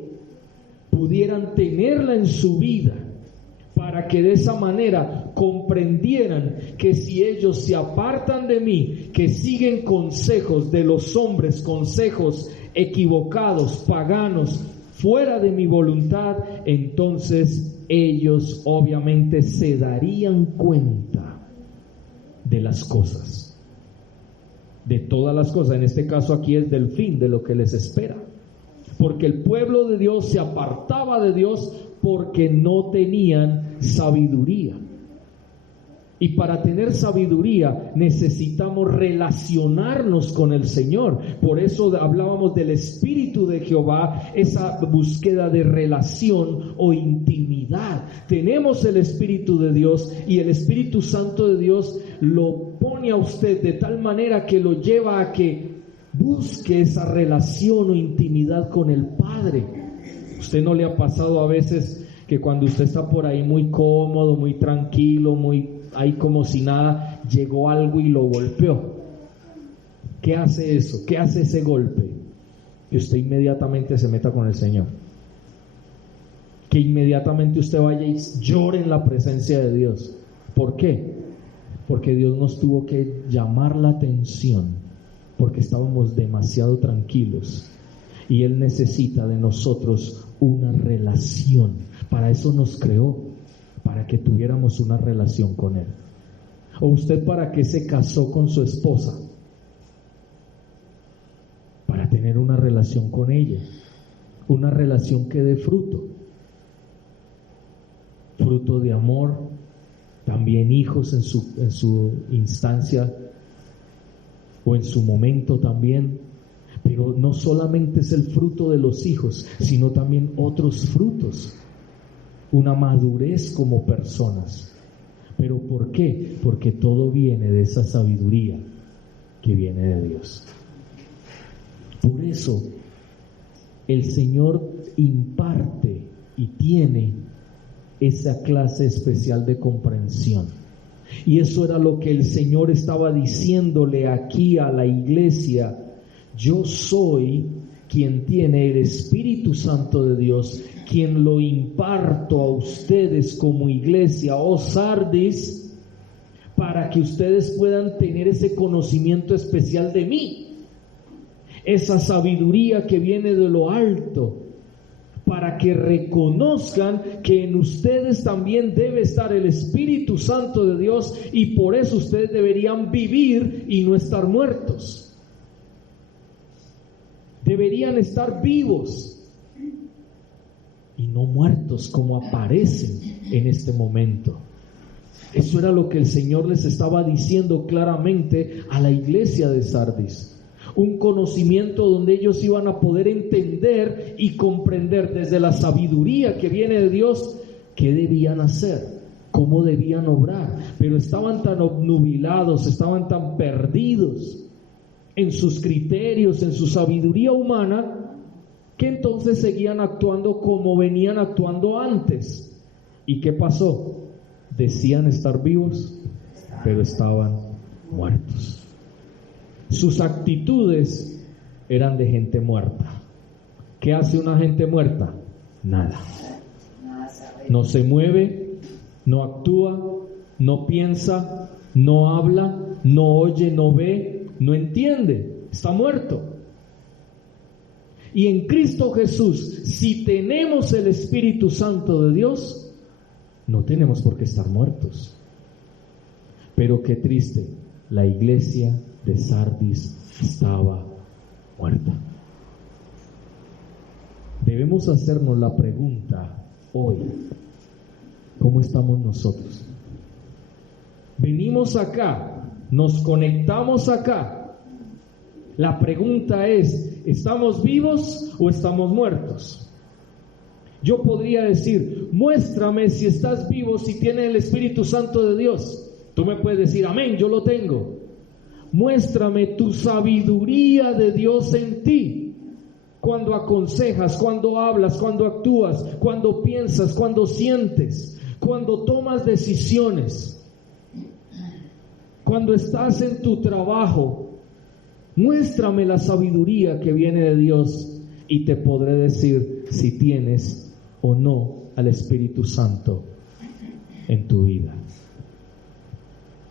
pudieran tenerla en su vida, para que de esa manera comprendieran que si ellos se apartan de mí, que siguen consejos de los hombres, consejos equivocados, paganos, fuera de mi voluntad, entonces ellos obviamente se darían cuenta de las cosas, de todas las cosas. En este caso aquí es del fin, de lo que les espera, porque el pueblo de Dios se apartaba de Dios porque no tenían sabiduría. Y para tener sabiduría necesitamos relacionarnos con el Señor. Por eso hablábamos del Espíritu de Jehová, esa búsqueda de relación o intimidad. Tenemos el Espíritu de Dios, y el Espíritu Santo de Dios lo pone a usted de tal manera que lo lleva a que busque esa relación o intimidad con el Padre. ¿Usted no le ha pasado a veces que cuando usted está por ahí muy cómodo, muy tranquilo, muy ahí como si nada, llegó algo y lo golpeó? ¿Qué hace eso? ¿Qué hace ese golpe? Que usted inmediatamente se meta con el Señor, que inmediatamente usted vaya y llore en la presencia de Dios, ¿Por qué? Porque Dios nos tuvo que llamar la atención, porque estábamos demasiado tranquilos. Y Él necesita de nosotros una relación. Para eso nos creó, para que tuviéramos una relación con Él. ¿O usted para qué se casó con su esposa? Para tener una relación con ella. Una relación que dé fruto. Fruto de amor, también hijos en su instancia o en su momento también. Pero no solamente es el fruto de los hijos, sino también otros frutos. Una madurez como personas. ¿Pero por qué? Porque todo viene de esa sabiduría que viene de Dios. Por eso, el Señor imparte y tiene esa clase especial de comprensión. Y eso era lo que el Señor estaba diciéndole aquí a la iglesia. Yo soy quien tiene el Espíritu Santo de Dios, quien lo imparto a ustedes como iglesia, oh Sardis, para que ustedes puedan tener ese conocimiento especial de mí, esa sabiduría que viene de lo alto, para que reconozcan que en ustedes también debe estar el Espíritu Santo de Dios, y por eso ustedes deberían vivir y no estar muertos. Deberían estar vivos y no muertos como aparecen en este momento. Eso era lo que el Señor les estaba diciendo claramente a la iglesia de Sardis. Un conocimiento donde ellos iban a poder entender y comprender desde la sabiduría que viene de Dios qué debían hacer, cómo debían obrar. Pero estaban tan obnubilados, estaban tan perdidos en sus criterios, en su sabiduría humana, que entonces seguían actuando como venían actuando antes. ¿Y qué pasó? Decían estar vivos, pero estaban muertos. Sus actitudes eran de gente muerta. ¿Qué hace una gente muerta? Nada. No se mueve, no actúa, no piensa, no habla, no oye, no ve, no entiende, está muerto. Y en Cristo Jesús, si tenemos el Espíritu Santo de Dios, no tenemos por qué estar muertos. Pero qué triste, la iglesia de Sardis estaba muerta. Debemos hacernos la pregunta hoy: ¿cómo estamos nosotros? Venimos acá, nos conectamos acá. La pregunta es: ¿estamos vivos o estamos muertos? Yo podría decir: muéstrame si estás vivo, si tienes el Espíritu Santo de Dios. Tú me puedes decir: amén, yo lo tengo. Muéstrame tu sabiduría de Dios en ti. Cuando aconsejas, cuando hablas, cuando actúas, cuando piensas, cuando sientes, cuando tomas decisiones. Cuando estás en tu trabajo, muéstrame la sabiduría que viene de Dios y te podré decir si tienes o no al Espíritu Santo en tu vida.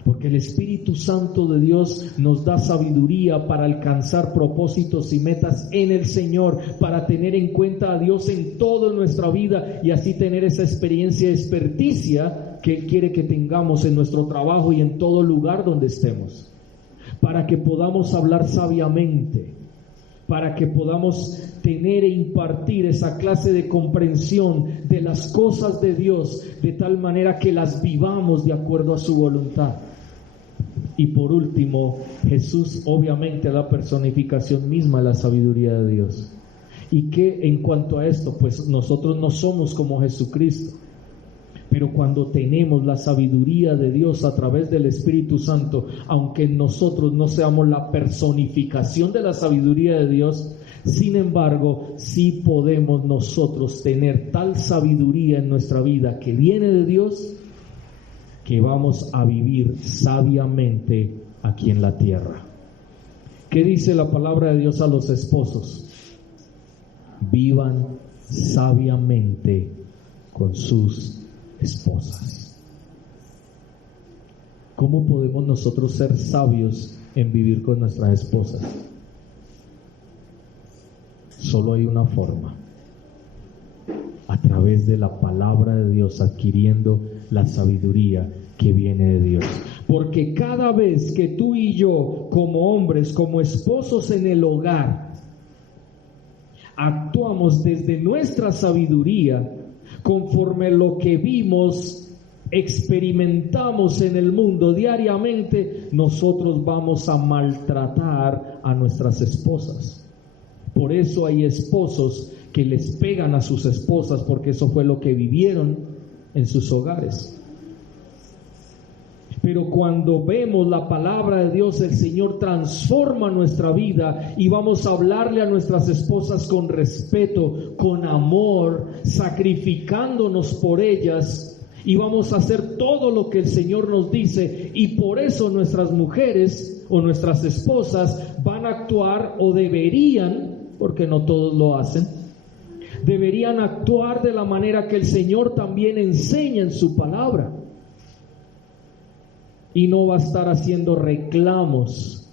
Porque el Espíritu Santo de Dios nos da sabiduría para alcanzar propósitos y metas en el Señor, para tener en cuenta a Dios en toda nuestra vida y así tener esa experiencia, experticia que Él quiere que tengamos en nuestro trabajo y en todo lugar donde estemos, para que podamos hablar sabiamente, para que podamos tener e impartir esa clase de comprensión de las cosas de Dios, de tal manera que las vivamos de acuerdo a su voluntad. Y por último, Jesús obviamente es la personificación misma de la sabiduría de Dios. Y que en cuanto a esto, pues nosotros no somos como Jesucristo. Pero cuando tenemos la sabiduría de Dios a través del Espíritu Santo, aunque nosotros no seamos la personificación de la sabiduría de Dios, sin embargo, sí podemos nosotros tener tal sabiduría en nuestra vida que viene de Dios, que vamos a vivir sabiamente aquí en la tierra. ¿Qué dice la palabra de Dios a los esposos? Vivan sabiamente con sus esposas. ¿Cómo podemos nosotros ser sabios en vivir con nuestras esposas? Solo hay una forma: a través de la palabra de Dios, adquiriendo la sabiduría que viene de Dios. Porque cada vez que tú y yo, como hombres, como esposos en el hogar, actuamos desde nuestra sabiduría, conforme lo que vimos, experimentamos en el mundo diariamente, nosotros vamos a maltratar a nuestras esposas. Por eso hay esposos que les pegan a sus esposas, porque eso fue lo que vivieron en sus hogares. Pero cuando vemos la palabra de Dios, el Señor transforma nuestra vida y vamos a hablarle a nuestras esposas con respeto, con amor, sacrificándonos por ellas, y vamos a hacer todo lo que el Señor nos dice, y por eso nuestras mujeres o nuestras esposas van a actuar, o deberían, porque no todos lo hacen, deberían actuar de la manera que el Señor también enseña en su palabra. Y no va a estar haciendo reclamos.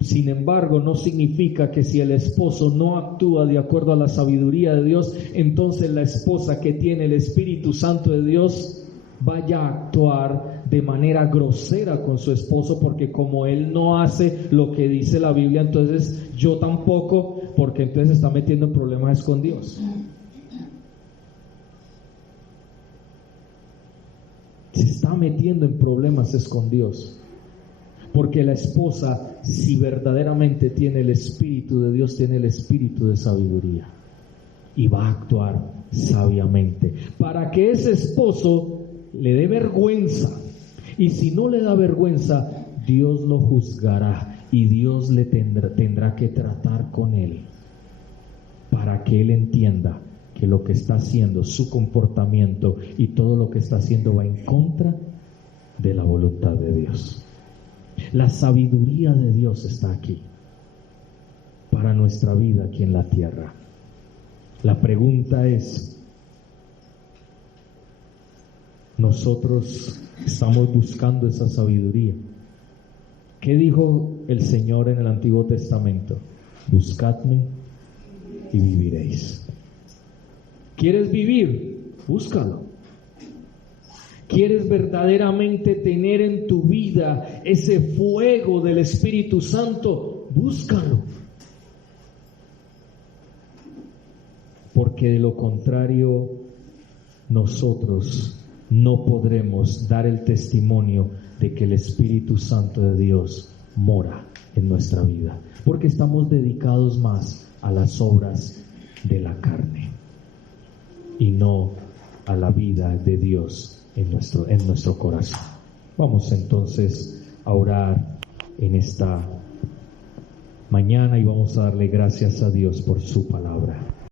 Sin embargo, no significa que si el esposo no actúa de acuerdo a la sabiduría de Dios, entonces la esposa que tiene el Espíritu Santo de Dios vaya a actuar de manera grosera con su esposo, porque como él no hace lo que dice la Biblia, entonces yo tampoco, porque entonces se está metiendo en problemas con Dios. Se está metiendo en problemas es con Dios, porque la esposa, si verdaderamente tiene el Espíritu de Dios, tiene el espíritu de sabiduría y va a actuar sabiamente para que ese esposo le dé vergüenza, y si no le da vergüenza, Dios lo juzgará y Dios le tendrá que tratar con él para que él entienda que lo que está haciendo, su comportamiento y todo lo que está haciendo va en contra de la voluntad de Dios. La sabiduría de Dios está aquí para nuestra vida aquí en la tierra. La pregunta es, ¿nosotros estamos buscando esa sabiduría? ¿Qué dijo el Señor en el Antiguo Testamento? Buscadme y viviréis. ¿Quieres vivir? Búscalo. ¿Quieres verdaderamente tener en tu vida ese fuego del Espíritu Santo? Búscalo. Porque de lo contrario, nosotros no podremos dar el testimonio de que el Espíritu Santo de Dios mora en nuestra vida, porque estamos dedicados más a las obras de la carne y no a la vida de Dios en nuestro corazón. Vamos entonces a orar en esta mañana y vamos a darle gracias a Dios por su palabra.